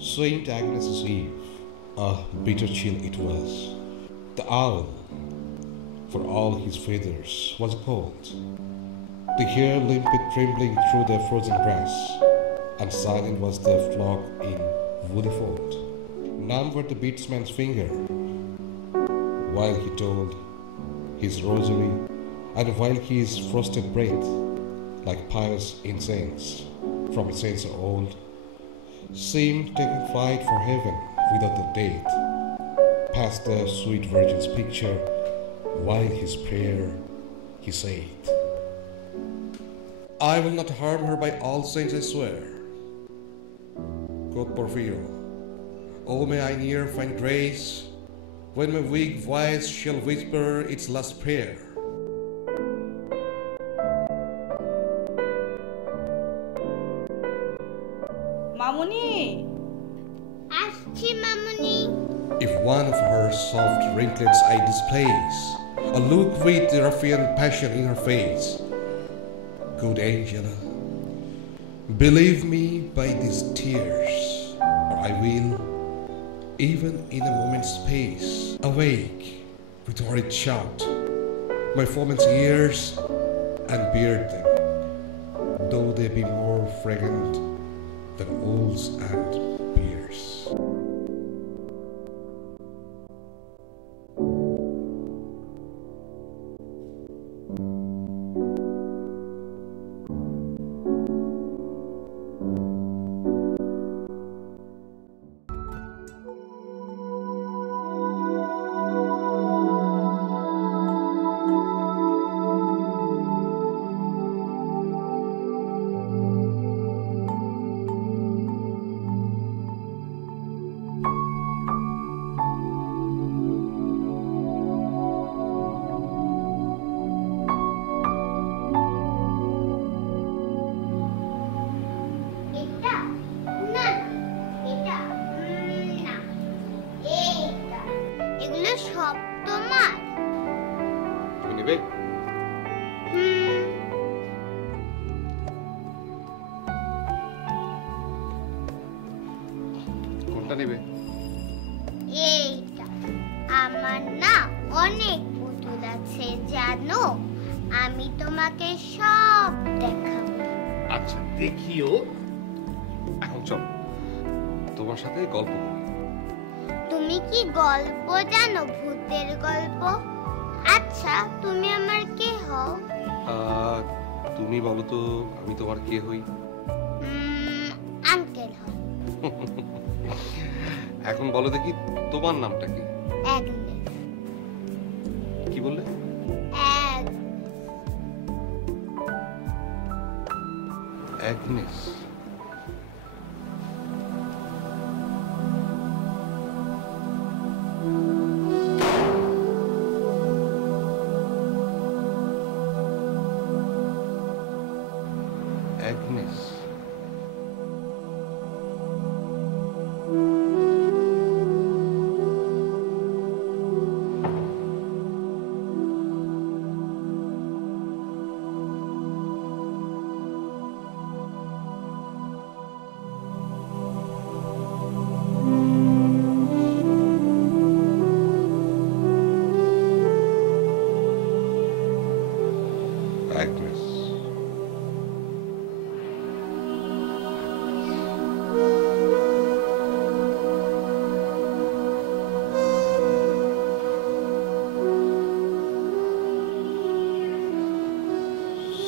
Saint Agnes's Eve, a bitter chill it was. The owl, for all his feathers, was cold. The hare limped trembling through the frozen grass, and silent was the flock in woolly fold. Numb were the beadsman's finger, while he told his rosary, and while his frosted breath, like pious incense from a censer old, seemed taking flight for heaven without the death. Past the sweet Virgin's picture, while his prayer he said, I will not harm her by all saints I swear. Quoth Porphyro, oh may I ne'er find grace when my weak voice shall whisper its last prayer. Mamuni! Aschi Mamuni! If one of her soft ringlets I displace, a look with ruffian passion in her face, good Angela, believe me by these tears, or I will, even in a moment's space, awake with horrid shout my foeman's ears and beard them, though they be more fragrant than owls and beers. সব তোমার তুমি নেবে? কোনটা নেবে? এইটা আমার না অনেক পুতুল আছে জানো, আমি তোমাকে সব দেখাবো। আচ্ছা দেখিও। এখন চল তোমার সাথে গল্প করি। তুমি কি গল্প জানো, ভূতের গল্প? আচ্ছা তুমি আমার কে হও? তুমি বলো তো আমি তোমার কে হই? আঙ্কেল হও। এখন বলো দেখি তোমার নামটা কি? অ্যাগনেস। কি বললে? Agnes. Agnes. Agnes.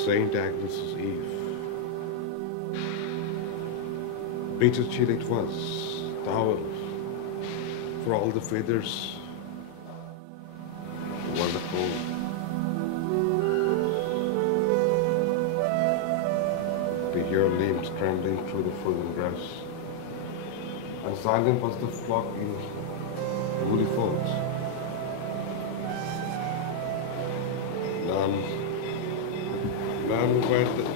Saint Agnes's Eve. Bitter chill it was, the owl, for all the feathers were the cold. The hare limbs trembling through the frozen grass, and silent was the flock in woolly folds. None were the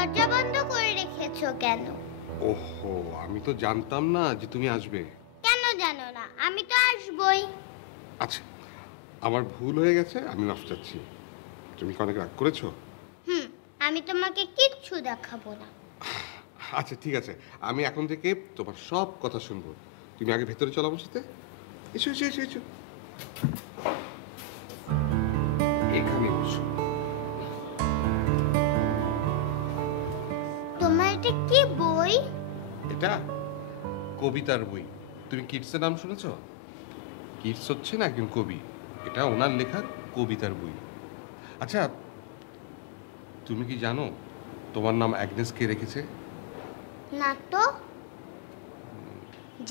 দরজা বন্ধ করে রেখেছো কেন? ওহো, আমি তো জানতাম না যে তুমি আসবে। কেন জানো না? আমি তো আসবই। আচ্ছা, আমার ভুল হয়ে গেছে, আমি মাফ চাচ্ছি। তুমি কি অনেক রাগ করেছো? আমি তোমাকে কিচ্ছু দেখাবো না। আচ্ছা ঠিক আছে, আমি এখন থেকে তোমার সব কথা শুনবো। তুমি আগে ভেতরে চলো আমার সাথে। এসো এসো এসো এসো, এখানে বসো। তোমার এটা কি বই? এটা কবিতার বই। তুমি কিটসের নাম শুনেছো? কিটস হচ্ছে না একজন কবি, এটা ওনার লেখা কবিতার বই। আচ্ছা, তুমি কি জানো তোমার নাম অ্যাগনেস কে রেখেছে? না তো।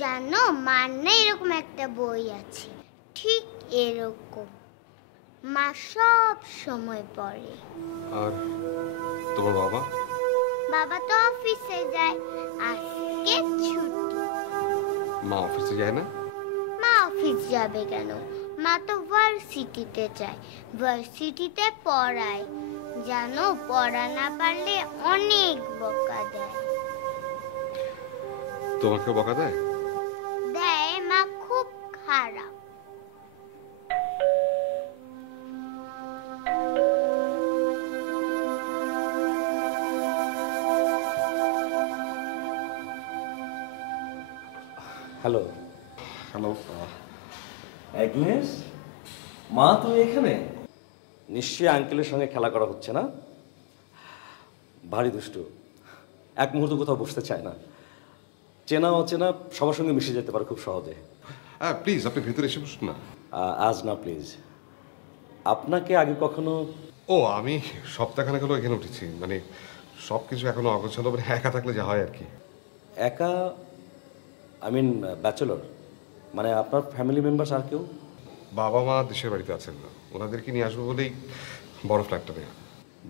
জানো, মার না এরকম একটা বই আছে, ঠিক এরকম। মা সব সময় পড়ে। আর তোমার বাবা? বাবা তো অফিসে যায়, আজকে ছুটি। মা অফিসে যায় না? মা অফিস যাবে কেন? মা তো ভার্সিটিতে যায়, ভার্সিটিতে পড়ায়। জানো, পড়া না পারলে অনেক বকা দেয়। তোমাকে বকা দেয়? দেয়, মা খুব খারাপ। হ্যালো। হ্যালো। অ্যাগনেস, মা তুমি এখানে? নিশ্চয়ই আঙ্কেলের সঙ্গে খেলা করা হচ্ছে না? ভারী দুষ্টু, এক মুহূর্ত কোথাও বসতে চায় না। চেনা অচেনা সবার সঙ্গে মিশে যেতে পারে খুব সহজে। হ্যাঁ প্লিজ, আপনি ভেতরে এসে বসুন না। আজ না প্লিজ। আপনাকে আগে কখনো? ও, আমি সপ্তাহখানেক হলো এখানে উঠেছি, মানে সব কিছু এখনো অগোছালো, মানে একা থাকলে যা হয় আর কি। একা? আই মিন ব্যাচেলর, মানে আপনার ফ্যামিলি মেম্বার্স আর কেউ? বাবা মা দেশের বাড়িতে আছেন না, ওনাদেরকে নিয়ে আসবো বলেই বড় ফ্ল্যাটটা নেওয়া।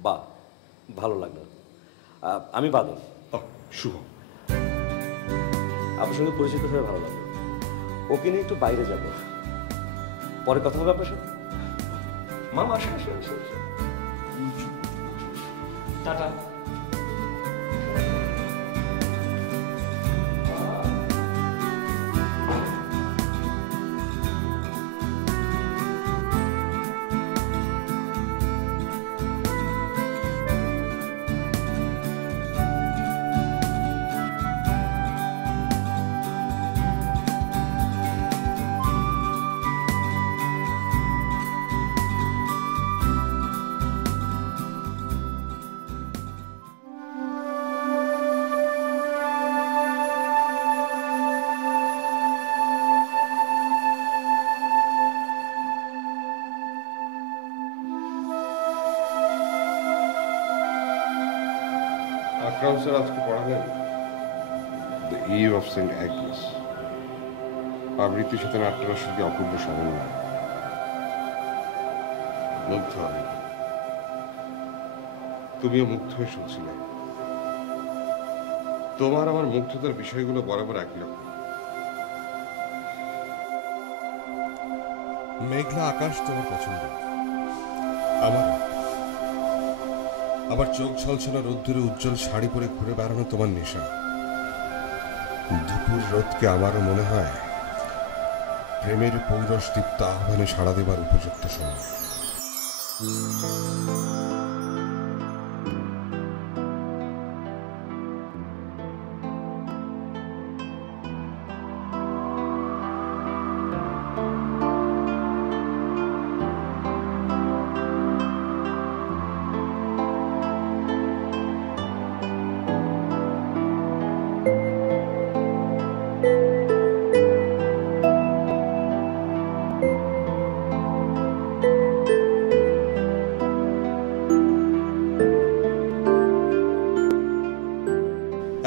বাহ, ভালো লাগলো। আমি বাদল। শুভ। আপনার সঙ্গে পরিচিত হয়ে ভালো লাগলো। ওকে নিয়ে একটু বাইরে যাব, পরে কথা হবে আপনার সাথে। মামা আসো আসো আসো আসো। টাটা। আকরাম স্যার আজকে পড়াবেন the Eve of Saint Agnes. আবৃত্তির সাথে নাট্যরসের কি অপূর্ব সমন্বয়, মুগ্ধ আমি। তুমিও মুগ্ধ হয়ে শুনছিলে। তোমার আমার মুগ্ধতার বিষয়গুলো বরাবর একই রকম। মেঘলা আকাশ তোমার পছন্দ, আমার আবার চোখ ছলছলা রোদ্দুরে উজ্জ্বল শাড়ি পরে ঘুরে বেড়ানো তোমার নেশা। দুপুর রোদকে আমারও মনে হয় প্রেমের পৌরস দীপ্ত আহ্বানে সাড়া দেবার উপযুক্ত সময়।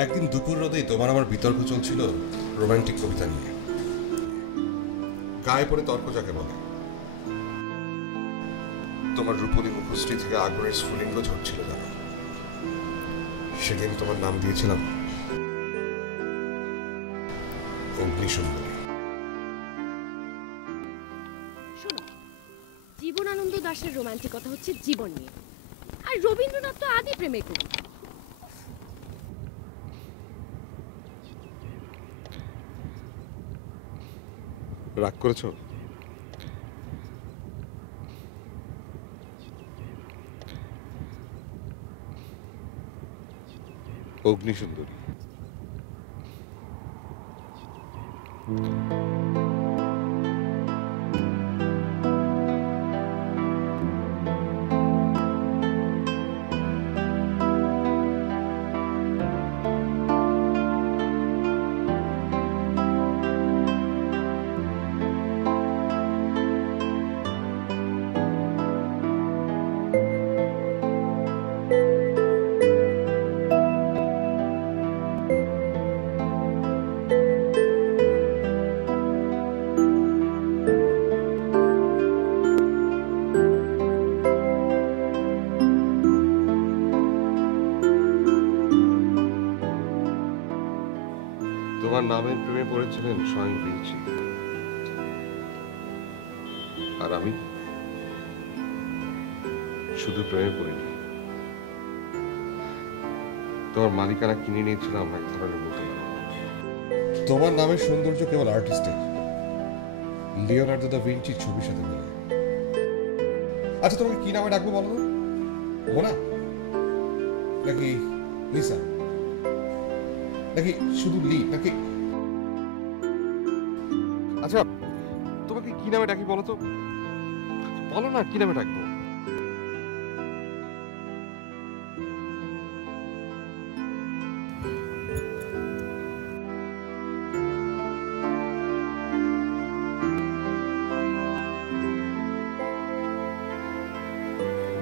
একদিন দুপুর রোদেই তোমার আমার বিতর্ক চলছিল রোমান্টিক কবিতা নিয়ে। গায়ে পড়ে তর্ক যাকে বলে। তোমার রূপলী মুখশ্রী থেকে আগ্রহের স্ফুলিঙ্গ ঝরছিল জানো। সেদিন তোমার নাম দিয়েছিলাম অগ্নিসুন্দরী। শোনো, জীবনানন্দ দাশের রোমান্টিকতা হচ্ছে জীবন নিয়ে, আর রবীন্দ্রনাথ তো আদি প্রেমের কবি। রাগ করেছো? অগ্নিসুন্দরী। তোমার নামের প্রেমে পড়েছিলেন স্বয়ং ভিঞ্চি, আর আমি শুধু প্রেমে পড়িনি, তোমার মালিকানা কিনে নিয়েছিলাম এক ধরনের বোতল। তোমার নামের সৌন্দর্য কেবল আর্টিস্টের, লিওনার্দো দা ভিঞ্চির ছবির সাথে মেলে। আচ্ছা, তোমাকে কি নামে ডাকবো বলো তো? মোনা, নাকি লিসা, নাকি শুধু লি, নাকি আচ্ছা তোমাকে কি নামে ডাকি বলো তো? বলো না, কি নামে ডাকবো?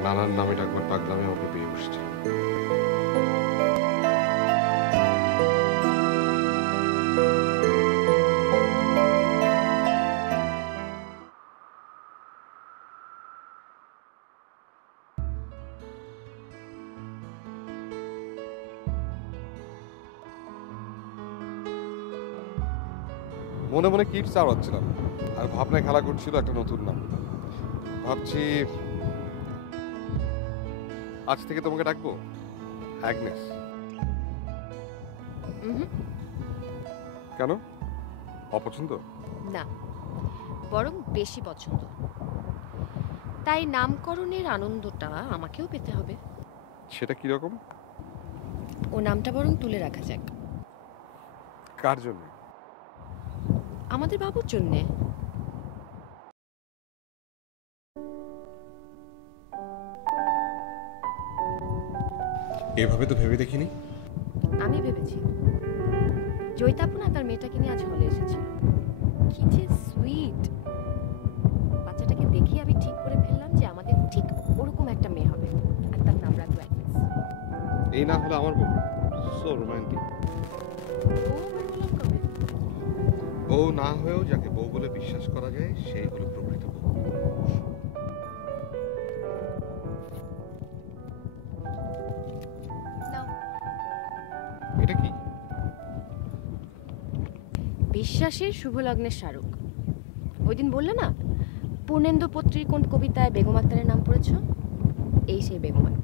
নানার নামে ডাকবার পাগলামে আমাকে পেয়ে বসছে। মনে মনে কিট চাওয়াচ্ছিলাম, আর ভাবনায় খেলা করছিল একটা নতুন নাম। ভাবছি আজ থেকে তোমাকে ডাকবো অ্যাগনেস। কেন, অপছন্দ? না, বরং বেশি পছন্দ। তাই নামকরণের আনন্দটা আমাকেও পেতে হবে। সেটা কিরকম? ও নামটা বরং তুলে রাখা যাক। কার জন্য? আমাদের বাবুর জন্যে। এভাবে তো ভেবে দেখিনি। আমি ভেবেছি জয়িতাপু না তার মেয়েটাকে নিয়ে আজ হলে এসেছিল। কি যে সুইট! বাচ্চাটাকে দেখে আমি ঠিক করে ফেললাম যে আমাদের ঠিক ওরকম একটা মেয়ে হবে, আর তার নাম রাখবো অ্যাগনেস। এই না হলে আমার বউ। So romantic. বউ না হয়েও যাকে বউ বলে বিশ্বাস করা যায় সেই হলো প্রকৃত বউ। এটা কি? বিশ্বাসের শুভ লগ্নের স্মারক। ওই দিন বললে না পূর্ণেন্দু পত্রীর কোন কবিতায় বেগম আক্তারের নাম পড়েছ? এই সেই বেগম আক্তার।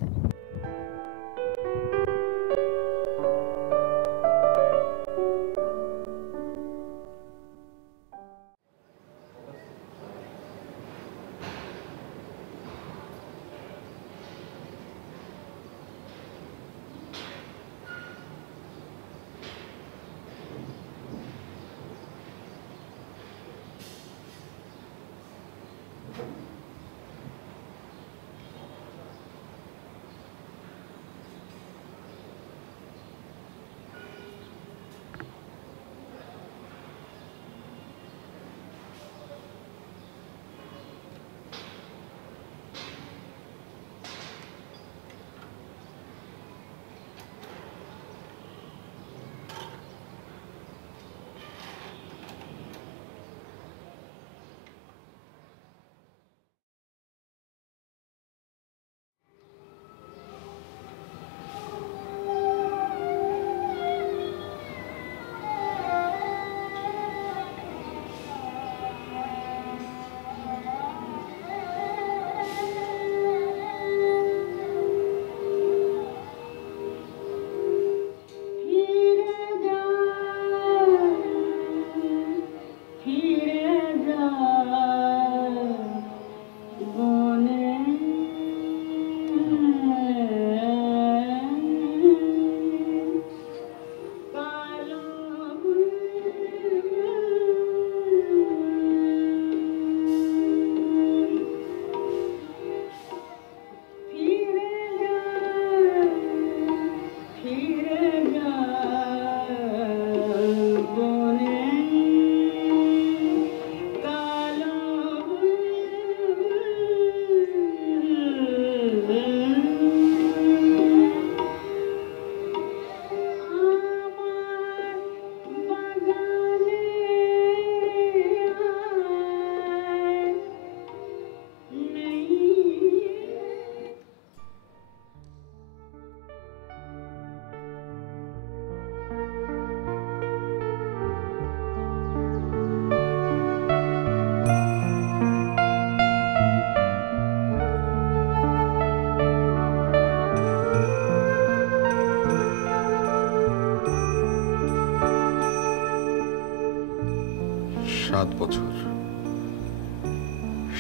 7 বছর,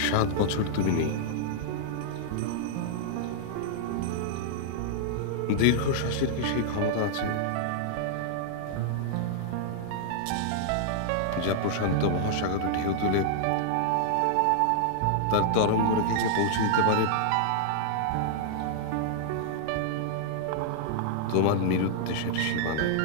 7 বছর তুমি নেই। দীর্ঘশ্বাসের কি সেই ক্ষমতা আছে যা প্রশান্ত মহাসাগরে ঢেউ তুলে তার তরঙ্গ রেখাকে পৌঁছে দিতে পারে তোমার নিরুদ্দেশের সীমানায়?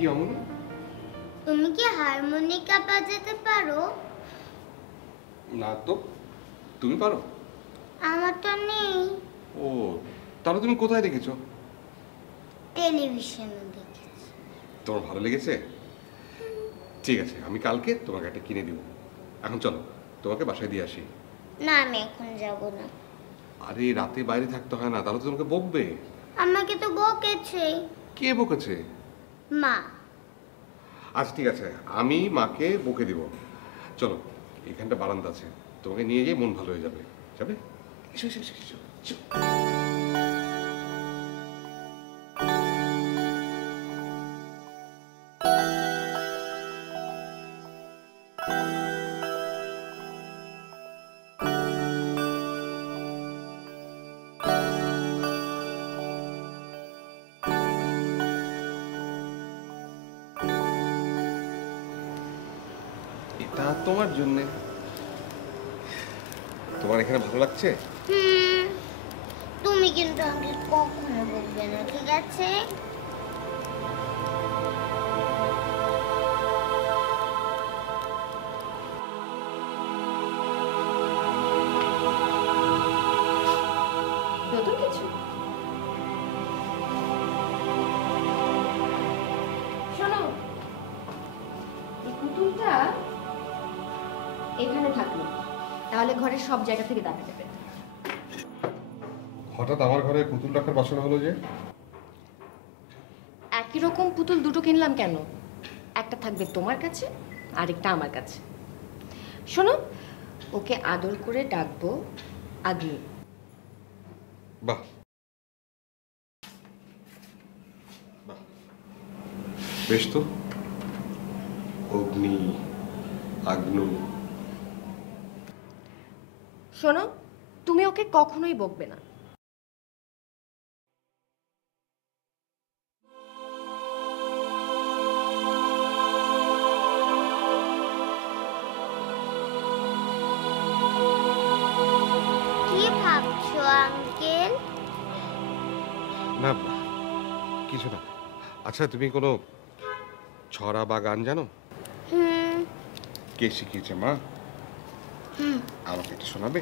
কি অমনি, তুমি কি হারমোনিকা বাজাতে পারো? না তো। তুমি পারো? আমার তো নেই। ও, তাহলে তুমি কোথায় দেখেছো? টেলিভিশনে দেখেছি। তোমার ভালো লেগেছে? ঠিক আছে, আমি কালকে তোমাকে একটা কিনে দিব। এখন চলো, তোমাকে বাসায় দিয়ে আসি। না, আমি এখন যাব না। আরে রাতে বাইরে থাকতে হয় না, তাহলে তো তোমাকে বকবে। আমাকে তো বকেছে। কে বকেছে? মা। আচ্ছা ঠিক আছে, আমি মাকে বকে দিব। চলো, এখানটা বারান্দা আছে, তোমাকে নিয়ে গিয়ে মন ভালো হয়ে যাবে। যাবে? এসো এসো এসো এসো, এসো। এটা তোমার জন্যে। তোমার এখানে ভালো লাগছে? তুমি কিন্তু আমাকে কখনো বলবে না, ঠিক আছে? নতুন কিছু? শোনো, এই পুতুলটা এখানে থাকলো, তাহলে ঘরের সব জায়গা থেকে দেখা যাবে। হঠাৎ আমার ঘরে পুতুল রাখার বাসনা হলো যে? একই রকম পুতুল দুটো কিনলাম কেন? একটা থাকবে তোমার কাছে, আরেকটা আমার কাছে। শোনো, ওকে আদর করে ডাকবো আগ্নি। বাহ বাহ, বেশ তো। অগ্নি, আগ্নু। শোনো, তুমি ওকে কখনোই বকবে না। কি ভাবছো আঙ্কেল? না, কিছু না। আচ্ছা, তুমি কোনো ছড়া বা গান জানো? কে শিখিয়েছে? মা? আমাকে এটা শোনাবে?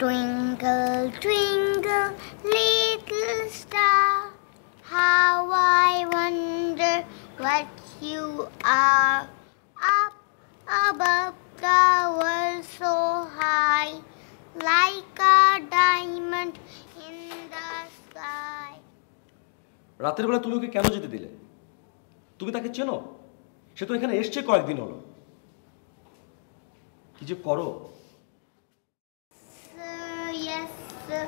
Twinkle, twinkle, little star, how I wonder what you are. Up above the world so high, like a diamond in the sky. রাতের বেলা তুমি ওকে কেন যেতে দিলে? তুমি তাকে চেনো? সে তো এখানে এসছে কয়েকদিন হলো। কি যে করো! Sir, yes, sir,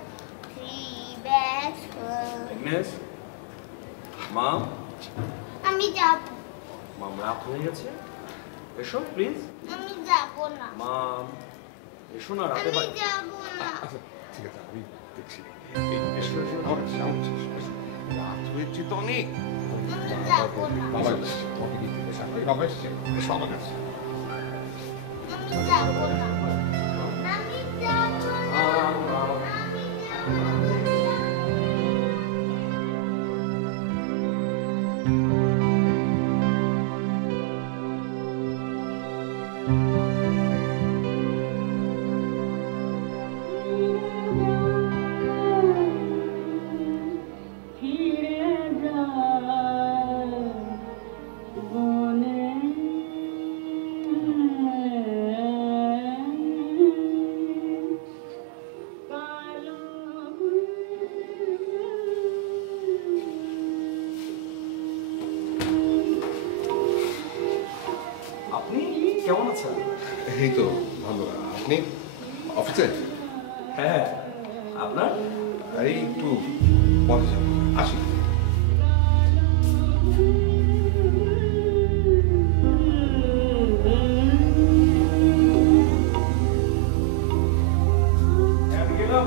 3 bags full. Agnes, মা, দিচ্ছি। আমি যাব। মাম রাত হয়ে গেছে, এসো প্লিজ। আমি যাব না। মাম এসো না, রাতে আমি যাব না। আচ্ছা ঠিক আছে, আমি দেখছি। এসো এসো, রাত হয়েছে তো অনেক। আমি যাব না। বাবা এসছে, তোমাকে নিতে এসো। বাবা এসছে, এসো আমার কাছে। আমি যাব না। আমি যাব না। আমি যাব না। আপনি কেমন আছেন? এই তো ভালো। আপনি অফিসে? হ্যাঁ, আপনার? এই একটু পরে যাবো, আসি। আমি গেলাম।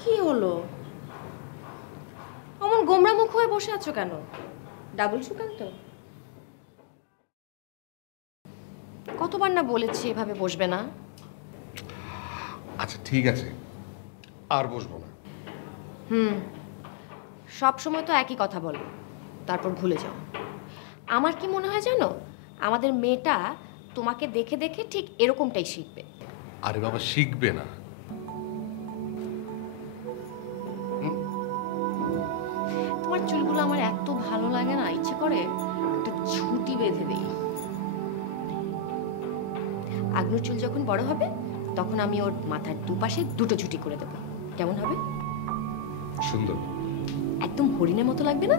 কি হলো? অমন গোমরা মুখ হয়ে বসে আছো কেন? ডাবল সুকান্ত? কতবার না বলেছি এভাবে বসবে না? আচ্ছা ঠিক আছে, আর বসবো না। সব সময় তো একই কথা বলো, তারপর ভুলে যাও। আমার কি মনে হয় জানো, আমাদের মেয়েটা তোমাকে দেখে দেখে ঠিক এরকমটাই শিখবে। আরে বাবা, শিখবে না। তোমার চুলগুলো আমার এত ভালো লাগে না, ইচ্ছে করে একটা ছুটি বেঁধে দেই। আগ্নুর চুল যখন বড় হবে তখন আমি ওর মাথার দুপাশে দুটো ছুটি করে দেবো, কেমন হবে? সুন্দর। একদম হরিণের মতো লাগবে না?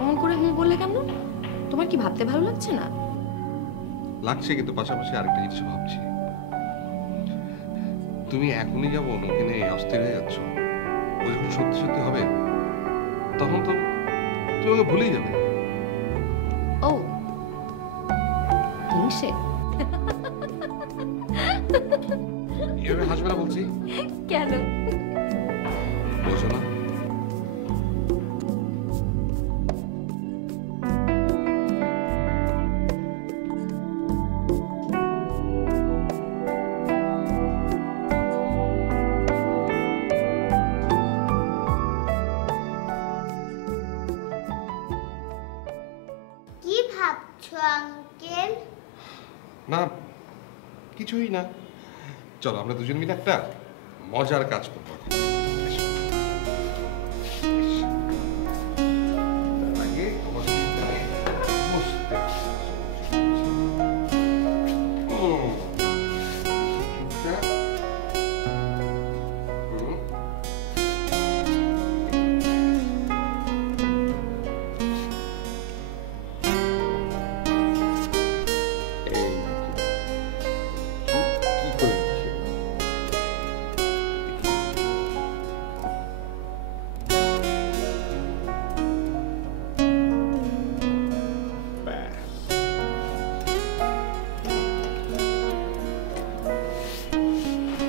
অমন করে বললে কেন? তোমার কি ভাবতে ভালো লাগছে না? লাগছে, কিন্তু পাশাপাশি আরেকটা জিনিস ভাবছি। তুমি এখনই যাবো ওখানে অস্থির হয়ে যাচ্ছ, ও যখন সত্যি সত্যি হবে তখন তো তুমি ওকে ভুলেই যাবে। ও হিংসে? এভাবে হাসবে না বলছি। কেন? বোঝো না? কি ভাবছো আঙ্কেল? না, কিছুই না। চলো আমরা দুজন মিলে একটা মজার কাজ করবো। এসো। এসো। তার আগে তোমাকে এখানে বসতে হবে। চুপচাপ।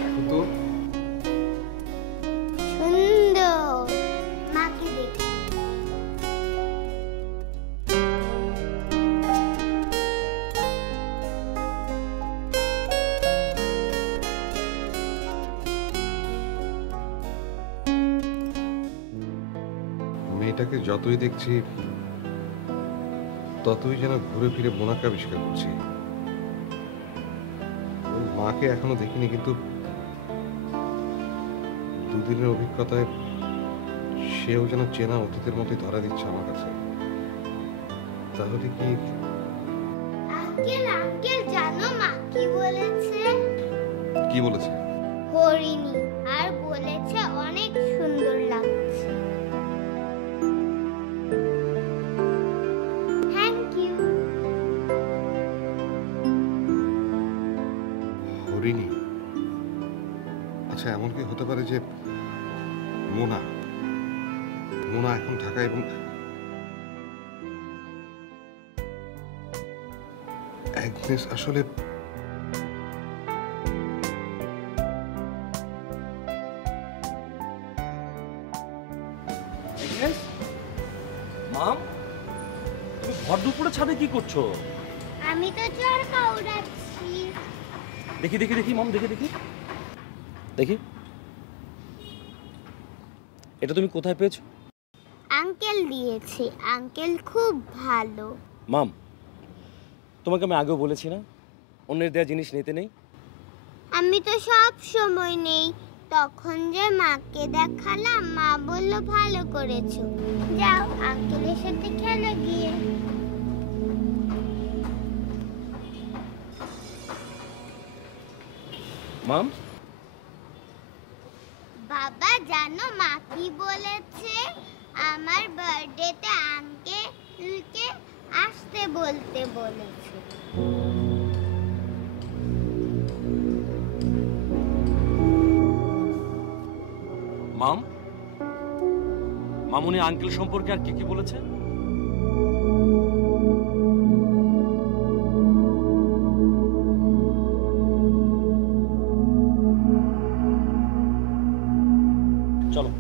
এখন তো সুন্দর। মাকে দেখি। মেয়েটাকে যতই দেখছি ততই যেন ঘুরে ফিরে মোনাকে আবিষ্কার করছি। ওর মাকে এখনো দেখিনি, কিন্তু দুদিনের তাহলে কি? আঙ্কেল আঙ্কেল জানো মা কি বলেছে? কি বলেছে? হরিণী, আর বলেছে অনেক সুন্দর লাগছে। Thank you. হরিণী? আচ্ছা, এমন কি হতে পারে যে মোনা মোনা এখন ঢাকায় এবং অ্যাগনেস আসলে মাম, তুমি ভর দুপুরে ছাদে কি করছো? আমি তো চরকা উড়াচ্ছি। দেখি দেখি দেখি মাম, দেখি দেখি দেখি, এটা তুমি কোথায় পেয়েছো? আঙ্কেল দিয়েছে, আঙ্কেল খুব ভালো। মাম, তোমাকে আমি আগেও বলেছি না অন্যের দেয়া জিনিস নিতে নেই। আমি তো সব সময় নেই, তখন যে মাকে দেখালাম, মা বলল ভালো করেছো, যাও আঙ্কেলের সাথে খেলা গিয়ে। মাম, বাবা জানো মা কি বলেছে? আমার বার্থডেতে আঙ্কেলকে আসতে বলতে বলেছে। মাম, মামুনি আঙ্কেল সম্পর্কে আর কি কি বলেছে? চলো।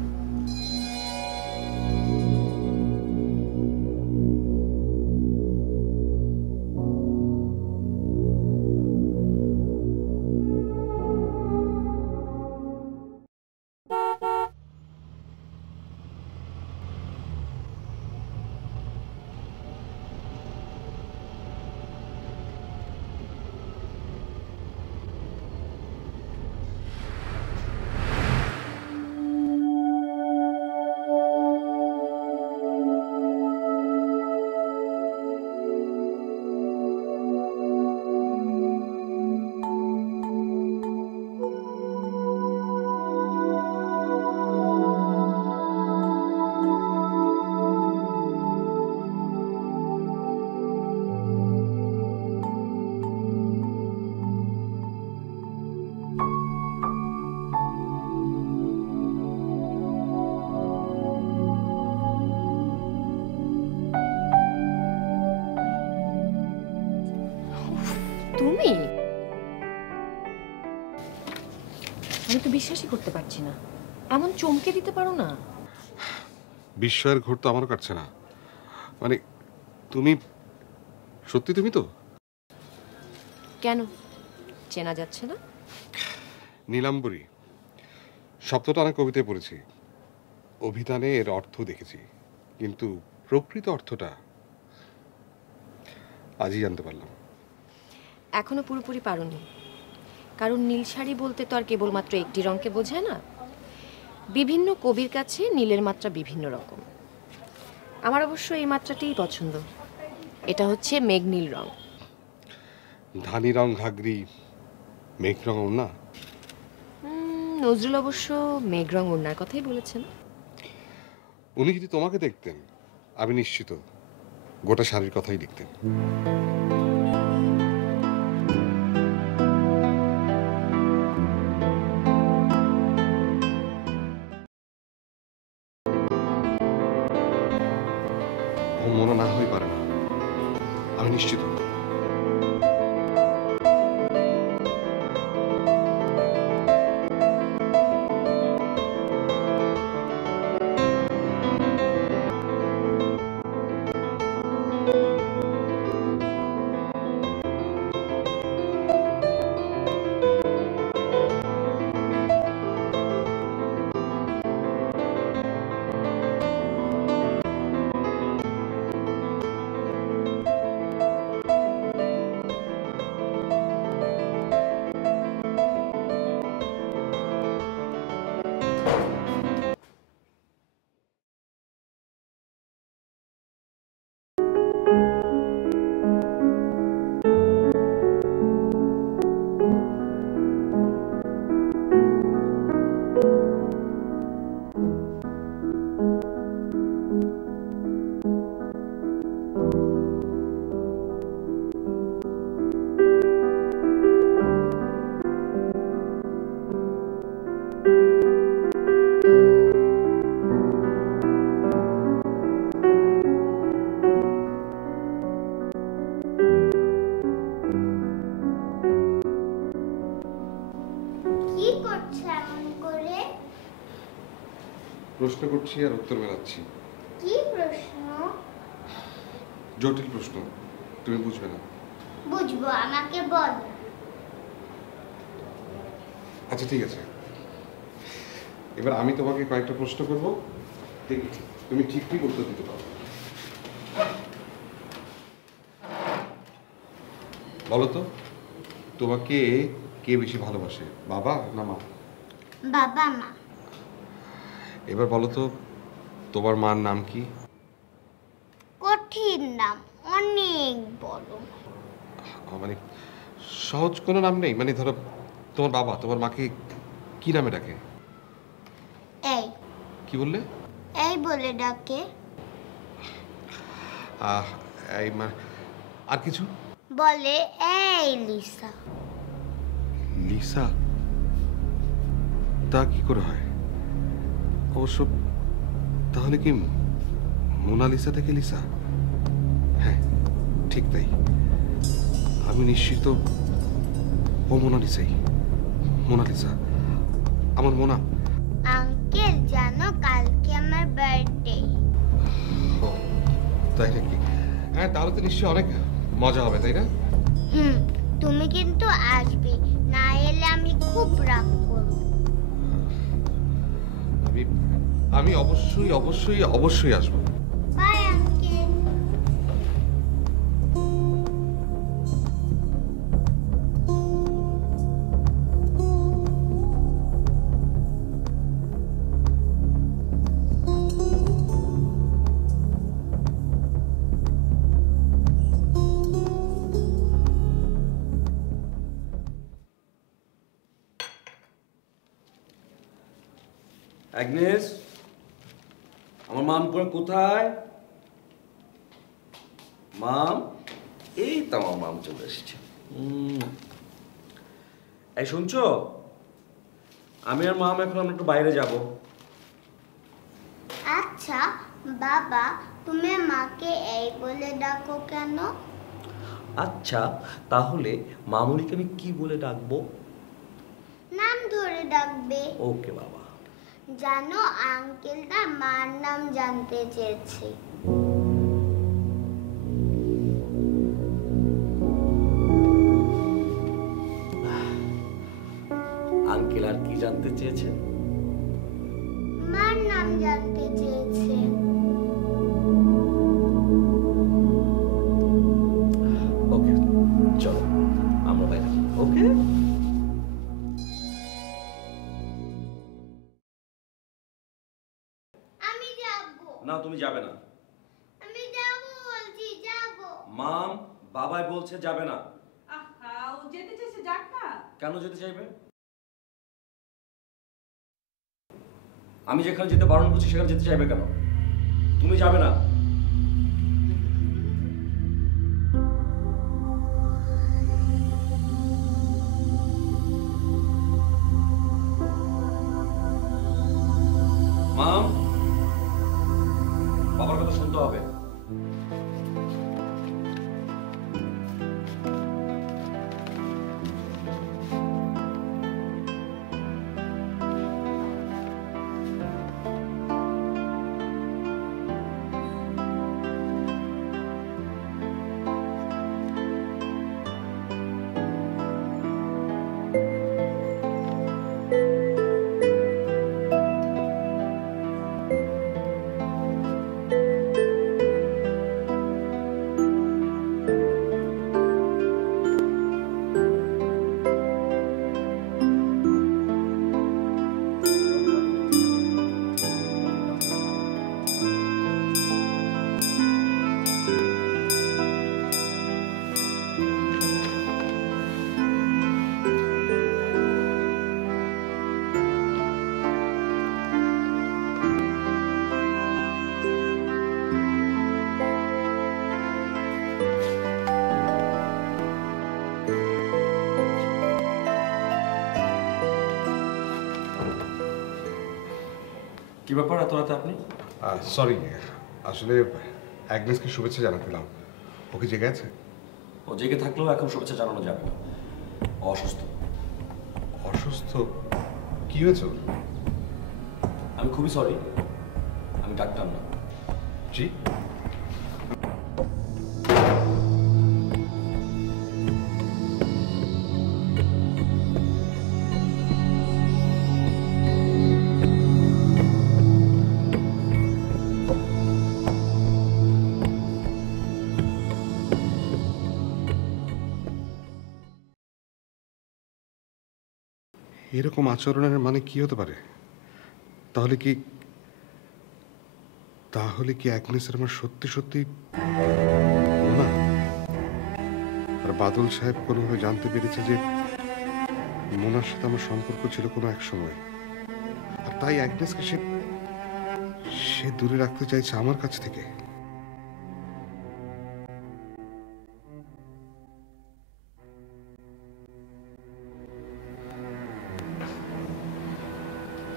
তুমি? আমি তো বিশ্বাসই করতে পারছি না, এমন চমকে দিতে পারো না। বিস্ময়ের ঘোর তো আমারও কাটছে না। মানে তুমি সত্যি তুমি তো? কেন চেনা যাচ্ছে না? নীলাম্বরী শব্দটা অনেক কবিতায় পড়েছি, অভিধানে এর অর্থ দেখেছি, কিন্তু প্রকৃত অর্থটা আজই জানতে পারলাম। এখনো পুরোপুরি পারোনি, কারণ নীল শাড়ি বলতে তো আর কেবলমাত্র একটি রঙকে বোঝায় না। বিভিন্ন কবির কাছে নীলের মাত্রা বিভিন্ন রকম। আমার অবশ্য এই মাত্রাটিই পছন্দ। এটা হচ্ছে মেঘনীল রং। ধানি রং ঘাগরি, মেঘ রং ওড়না। নজরুল অবশ্য মেঘ রং ওড়নার কথাই বলেছেন। উনি যদি তোমাকে দেখতেন, আমি নিশ্চিত গোটা শাড়ির কথাই লিখতেন। ও মনে না হয়ে পারে না, আমি নিশ্চিত। প্রশ্ন করছি আর উত্তর মেলাচ্ছি। কি প্রশ্ন? জটিল প্রশ্ন, তুমি বুঝবে না। বুঝবো, আমাকে বল। আচ্ছা ঠিক আছে, এবার আমি তোমাকে কয়েকটা প্রশ্ন করব, দেখি তুমি ঠিক ঠিক উত্তর দিতে পারো। বলো তো, তোমাকে কে বেশি ভালোবাসে, বাবা না মা? বাবা মা। এবার বলো তো, তোমার মার নাম কি? কঠিন নাম, অনেক বড়। মানে সহজ কোনো নাম নেই? মানে ধরো তোমার বাবা তোমার মাকে কি নামে ডাকে? এই কি বললে? এই বলে ডাকে। এই আর কিছু? বলে এই লিসা। লিসা? তা কি করে হয়? অবশ্য তাহলে কি মোনালিসা থেকে লিসা? হ্যাঁ ঠিক তাই, আমি নিশ্চিত ও মোনালিসাই। মোনালিসা, আমার মোনা। আঙ্কেল জানো কালকে আমার বার্থডে। তাই নাকি? হ্যাঁ তাহলে তো নিশ্চয়ই অনেক মজা হবে, তাই না? তুমি কিন্তু আসবে, না এলে আমি খুব রাগ করব। আমি অবশ্যই অবশ্যই অবশ্যই আসবো। Bye uncle. অ্যাগনেস, আমার মাম করে কোথায়? মাম, এই তো আমার মাম চলে এসেছে। এই শুনছো, আমি আর মাম এখন আমরা একটু বাইরে যাব। আচ্ছা বাবা, তুমি মাকে এই বলে ডাকো কেন? আচ্ছা তাহলে মামুনিকে আমি কি বলে ডাকবো? নাম ধরে ডাকবে। ওকে বাবা। জানো আঙ্কেলটা মার নাম জানতে চেয়েছে। আঙ্কেল আর কি জানতে চেয়েছেন? মার নাম জানতে চেয়েছে। ওকে চলো আমরা বাইরে। ওকে আমি যাব। না তুমি যাবে না। আমি যাব বলছি, যাব। মাম, বাবাই বলছে যাবে না। আহা, ও যেতে চাইছে, যাক না। কেন যেতে চাইবে? আমি যেখানে যেতে বারণ করছি সেখানে যেতে চাইবে কেন? তুমি যাবে না। মাম, বাবার কথা শুনতে হবে। কি ব্যাপার এত রাতে আপনি? সরি, আসলে অ্যাগনেসকে শুভেচ্ছা জানাতেলাম। ওকে জেগে আছে? ও জেগে থাকলেও এখন শুভেচ্ছা জানানো যাবে না, অসুস্থ। অসুস্থ? কি হয়েছে? আমি খুবই সরি, আমি ডাক্তার না। জি? এরকম আচরণের মানে কি হতে পারে? তাহলে কি অ্যাগনেসের আমার সত্যি সত্যি না? আর বাদল সাহেব কোনোভাবে জানতে পেরেছে যে মোনার সাথে আমার সম্পর্ক ছিল কোনো এক সময়, আর তাই অ্যাগনেসকে সে দূরে রাখতে চাইছে আমার কাছ থেকে।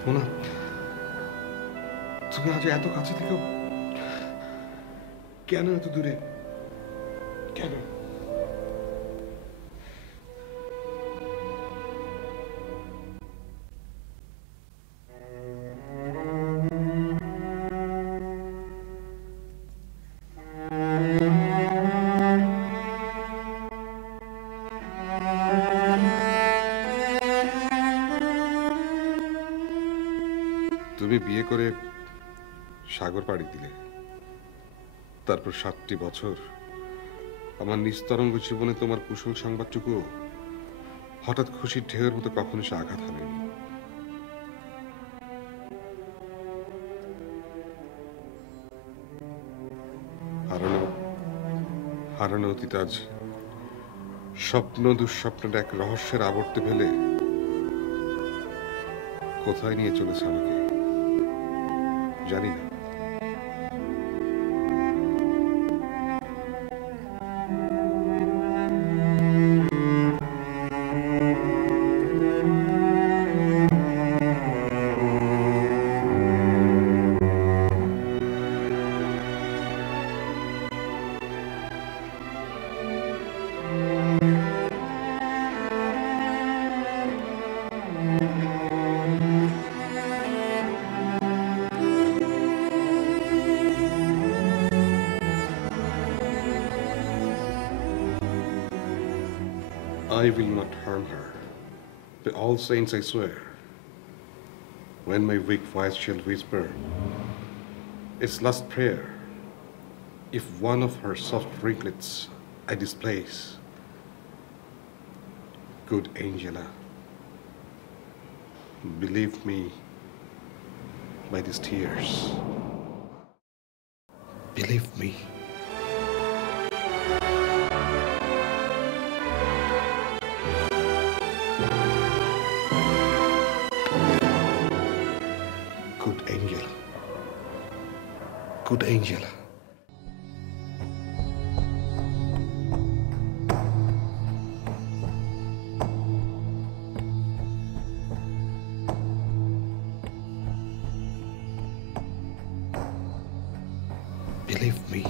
মোনা, তুমি আজ এত কাছে থেকেও কেন এত দূরে? কেন? তুমি বিয়ে করে সাগর পাড়ি দিলে, তারপর 7টি বছর আমার নিস্তরঙ্গ জীবনে তোমার কুশল সংবাদটুকু হঠাৎ খুশির ঢেউয়ের মতো কখনো সে আঘাত হানেনি। হারানো অতীত আজ স্বপ্ন দুঃস্বপ্নের এক রহস্যের আবর্তে ফেলে কোথায় নিয়ে চলেছে আমাকে জানি না। I will not harm her. By all saints I swear. When my weak voice shall whisper its last prayer, if one of her soft ringlets I displace, good Angela, believe me by these tears. Believe me. Good Angela. Good Angela. Believe me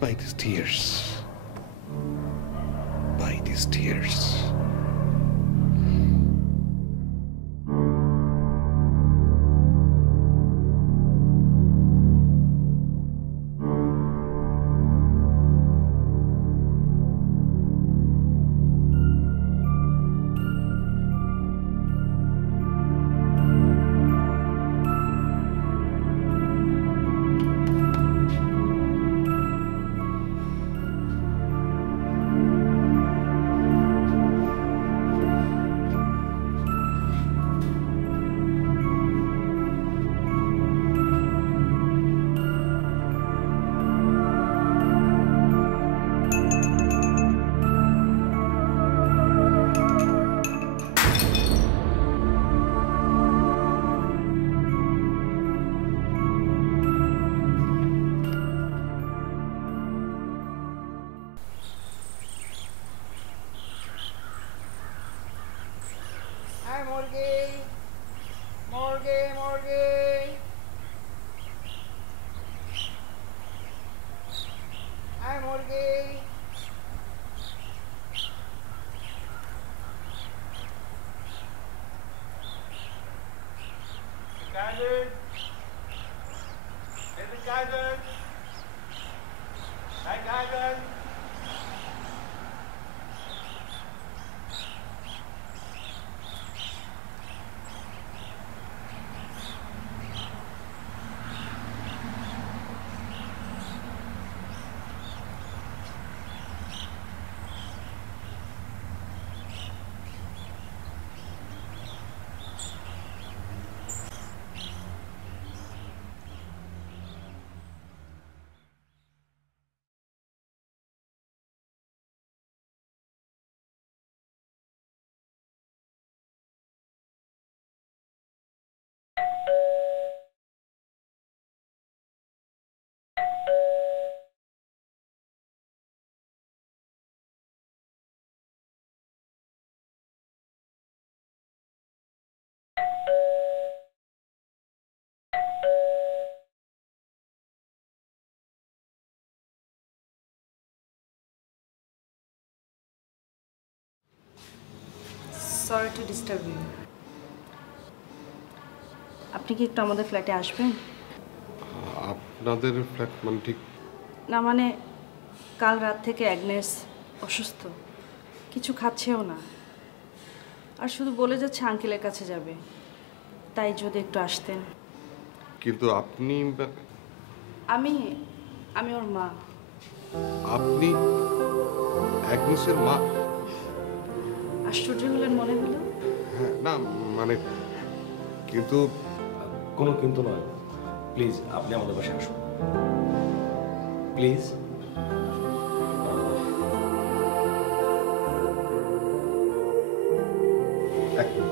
by these tears. By these tears. Standard. Sorry to disturb you. আপনি কি একটু আমাদের ফ্ল্যাটে আসবেন? আপনাদের flat মানে ঠিক? না মানে কাল রাত থেকে অ্যাগনেস অসুস্থ, কিছু খাচ্ছেও না, আর শুধু বলে যাচ্ছে আঙ্কেলের কাছে যাবে। তাই যদি একটু আসতেন। কিন্তু আপনি আমি আমি ওর মা। আপনি অ্যাগনেসের মা? আশ্চর্য হলেন মনে হলো? হ্যাঁ, না মানে কিন্তু কোনো কিন্তু নয়, প্লিজ আপনি আমাদের বাসায় আসুন প্লিজ। এক মিনিট।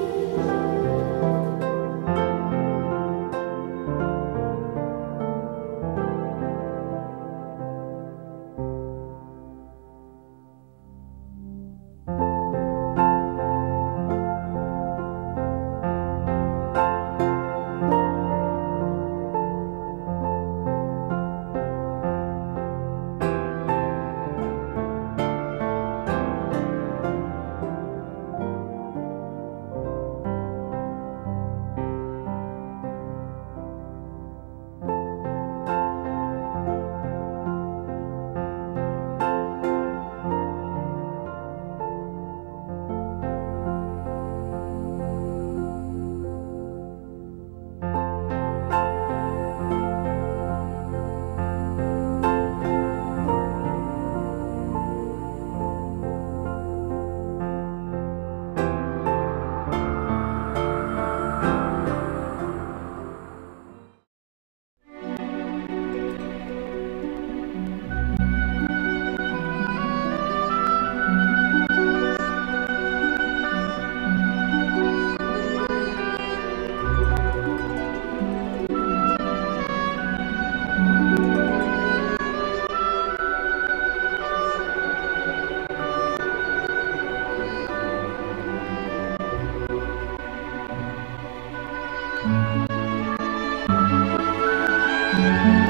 Thank you.